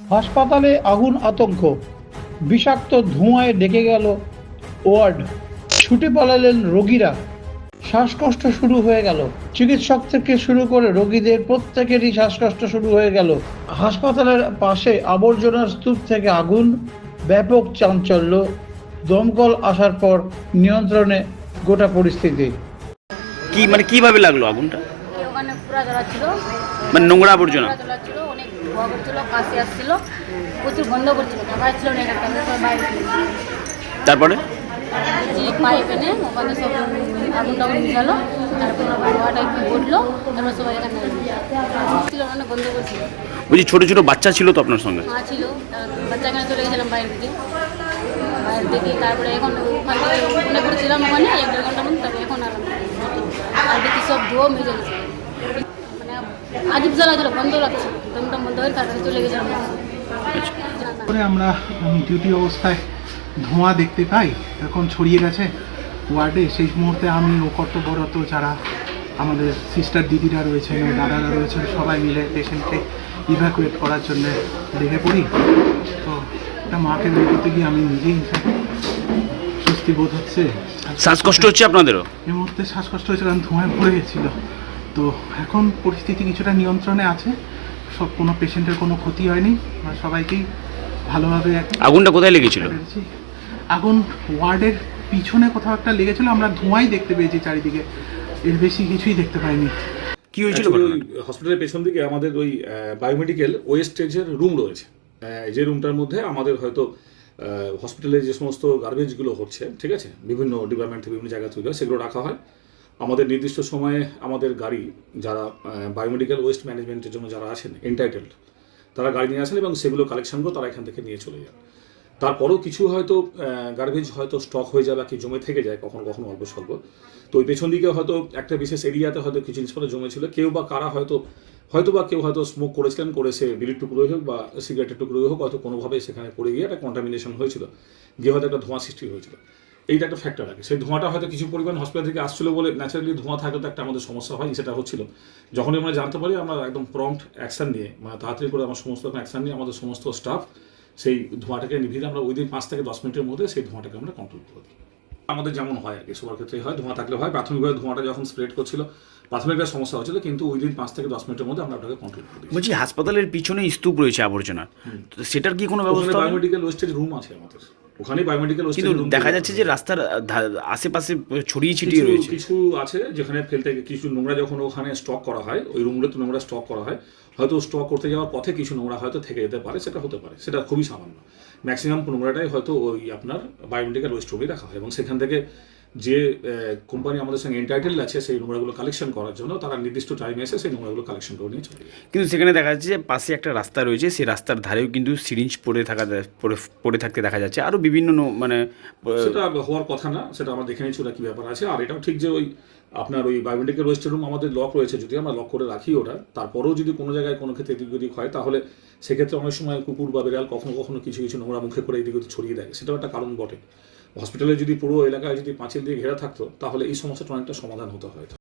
হাসপাতালে আগুন আতঙ্ক, বিষাক্ত ধোঁয়ায় ঢেকে গেল ওয়ার্ড, ছুটে পালালেন রোগীরা, শ্বাসকষ্ট শুরু হয়ে গেল। চিকিৎসক থেকে শুরু করে রোগীদের প্রত্যেকেরই শ্বাসকষ্ট শুরু হয়ে গেল। হাসপাতালের পাশে আবর্জনার স্তূপ থেকে আগুন, ব্যাপক চাঞ্চল্য, দমকল আসার পর নিয়ন্ত্রণে গোটা পরিস্থিতি। কিভাবে লাগলো আগুনটা? ওখানে পুরা জ্বলাচ্ছিল, নোংরা আবর্জনা। জ্বলাচ্ছিল, অনেক ধোয়া করছিল, কাশি আসছিল, প্রচুর গন্ধ করছিল, ঢাকা ছিল না এটা, আমি সব বাইরে তারপরে যে পাইপ এনে ওখানে সব আগুন টাগুন মিশালো, তারপর ধোয়াটা একটু ঘটলো, তারপর সবাই এখানে ছিল, অনেক গন্ধ করছিল। বলছি ছোট ছোট বাচ্চা ছিল তো আপনার সঙ্গে? মা ছিল, বাচ্চা এখানে চলে গেছিলাম বাইরে থেকে তারপরে এখন ওখান থেকে মনে করেছিলাম ওখানে 1-1.5 ঘন্টা মতো, তবে এখন আর দেখি সব ধোয়া মিশে গেছে, মানে আজীব জ্বালাচ্ছিল, বন্ধ লাগছিল, দমটা বন্ধ হয়ে তারপরে চলে গেছিলাম। করে আমরা ডিউটি অবস্থায় ধোঁয়া দেখতে পাই, এখন ছড়িয়ে গেছে ওয়ার্ডে। সেই মুহূর্তে আমি ও কর্তব্যরত যারা আমাদের সিস্টার দিদিরা রয়েছেন, দাদারা রয়েছেন, সবাই মিলে পেশেন্টকে ইভ্যাকুয়েট করার জন্য লেগে পড়ি। তো একটা মাকে বের করতে গিয়ে আমি নিজেই স্বস্তি বোধ হচ্ছে। শ্বাসকষ্ট হচ্ছে আপনাদেরও? এই মুহূর্তে শ্বাসকষ্ট হয়েছে, কারণ ধোঁয়ায় ভরে গেছিলো। তো এখন পরিস্থিতি কিছুটা নিয়ন্ত্রণে আছে, সব কোনো পেশেন্টের কোনো ক্ষতি হয়নি, সবাইকেই ভালোভাবে। আগুনটা কোথায় লেগেছিল? আগুন ওয়ার্ডের পিছনে কোথাও একটা লেগেছিল, আমরা ধোঁয়াই দেখতে পেয়েছি চারিদিকে, এর বেশি কিছুই দেখতে পাইনি। কি হয়েছিল? হসপিটালের পেছন দিকে আমাদের ওই বায়োমেডিক্যাল ওয়েস্টেজের রুম রয়েছে, যে রুমটার মধ্যে আমাদের হয়তো হসপিটালে যে সমস্ত গার্বেজগুলো হচ্ছে, ঠিক আছে, বিভিন্ন ডিপার্টমেন্ট থেকে বিভিন্ন জায়গা থেকে সেগুলো রাখা হয়। আমাদের নির্দিষ্ট সময়ে আমাদের গাড়ি, যারা বায়োমেডিক্যাল ওয়েস্ট ম্যানেজমেন্টের জন্য যারা আসেন এন্টাইটেলড, তারা গাড়ি নিয়ে আসেন এবং সেগুলো কালেকশন করে তারা এখান থেকে নিয়ে চলে যান। তারপরেও কিছু হয়তো গার্বেজ হয়তো স্টক হয়ে যায় বা কি জমে থেকে যায় কখনো কখনো অল্প স্বল্প। তো ওই পেছন দিকে হয়তো একটা বিশেষ এরিয়াতে হয়তো কিছু জিনিসপত্র জমেছিল, কেউ বা কারা হয়তো কেউ হয়তো স্মোক করেছিলেন, করে সে বিড়ির টুকরোই হোক বা সিগারেটের টুকরোই হোক, হয়তো কোনোভাবে সেখানে পড়ে গিয়ে একটা কন্টামিনেশন হয়েছিল, গিয়ে হয়তো একটা ধোঁয়া সৃষ্টি হয়েছিল। এইটা একটা ফ্যাক্টর আছে। সেই ধোঁয়াটা হয়তো কিছু পরিমাণ হসপিটাল থেকে আসছিল বলে ন্যাচারালি ধোঁয়া থাকলে তো একটা আমাদের সমস্যা হয়, সেটা হচ্ছিল। যখনই আমরা জানতে পারি আমরা একদম প্রম্পট অ্যাকশন নিয়ে, মানে তাড়াতাড়ি করে আমার সমস্ত অ্যাকশন নিয়ে আমাদের সমস্ত স্টাফ সেই ধোঁয়াটাকে নিভিয়ে আমরা উইদিন 5 থেকে 10 মিনিটের মধ্যে সেই ধোঁয়াটাকে আমরা কন্ট্রোল করে দিই। আমাদের যেমন হয় আর কি, সবার ক্ষেত্রেই হয়, ধোঁয়া থাকলে হয়। প্রাথমিকভাবে ধোঁয়াটা যখন স্প্রেড করছিল, প্রাথমিকভাবে সমস্যা হচ্ছিল, কিন্তু উইদিন 5 থেকে 10 মিনিটের মধ্যে আমরা ওটাকে কন্ট্রোল করে দিই। বলছি হাসপাতালের পিছনে স্তূপ রয়েছে আবর্জনা, তো সেটার কি কোনো ব্যবস্থা? বায়োমেডিক্যাল ওয়েস্টেজ রুম আছে আমাদের, ওখানেই বায়োমেডিক্যাল ওয়েস্টেজ কিন্তু রুম দেখা যাচ্ছে যে রাস্তার আশেপাশে ছড়িয়ে ছিটিয়ে রয়েছে। কিছু আছে যেখানে ফেলতে কিছু নোংরা যখন ওখানে স্টক করা হয়, ওই রুমগুলোতে নোংরা স্টক করা হয়, হয়তো স্টক করতে যাওয়ার পথে কিছু নোংরা হয়তো থেকে যেতে পারে, সেটা হতে পারে, সেটা খুবই সামান্য। ম্যাক্সিমাম নোংরাটাই হয়তো ওই আপনার বায়োমেডিক্যাল ওয়েস্ট রুমে রাখা হয় এবং সেখান থেকে যে কোম্পানি আমাদের সঙ্গে এন্টাইটেল আছে সেই নোংরাগুলো কালেকশন করার জন্য, তারা নির্দিষ্ট টাইমে এসে সেই নোংরাগুলো কালেকশন করে নিয়ে চলে যায়। কিন্তু সেখানে দেখা যাচ্ছে যে পাশে একটা রাস্তা রয়েছে, সেই রাস্তার ধারেও কিন্তু সিরিঞ্জ পড়ে থাকতে দেখা যাচ্ছে, আরও বিভিন্ন সেটা হওয়ার কথা না, সেটা আমরা দেখে নিচ্ছি ওটা কী ব্যাপার আছে। আর এটাও ঠিক যে ওই আপনার ওই বায়োমেডিক্যাল ওয়েস্ট রুম আমাদের লক রয়েছে, যদি আমরা লক করে রাখি ওটা, তারপরেও যদি কোনো জায়গায় কোনো ক্ষেত্রে এদিক ওদিক হয়, তাহলে সেক্ষেত্রে অনেক সময় কুকুর বা বিড়াল কখনো কখনো কিছু কিছু নোংরা মুখে করে এদিক ওদিক ছড়িয়ে দেয়, সেটাও একটা কারণ বটে। হসপিটালে যদি পুরো এলাকায় যদি পাঁচিল দিয়ে ঘেরা থাকতো, তাহলে এই সমস্যাটা অনেকটা সমাধান হতে হয়।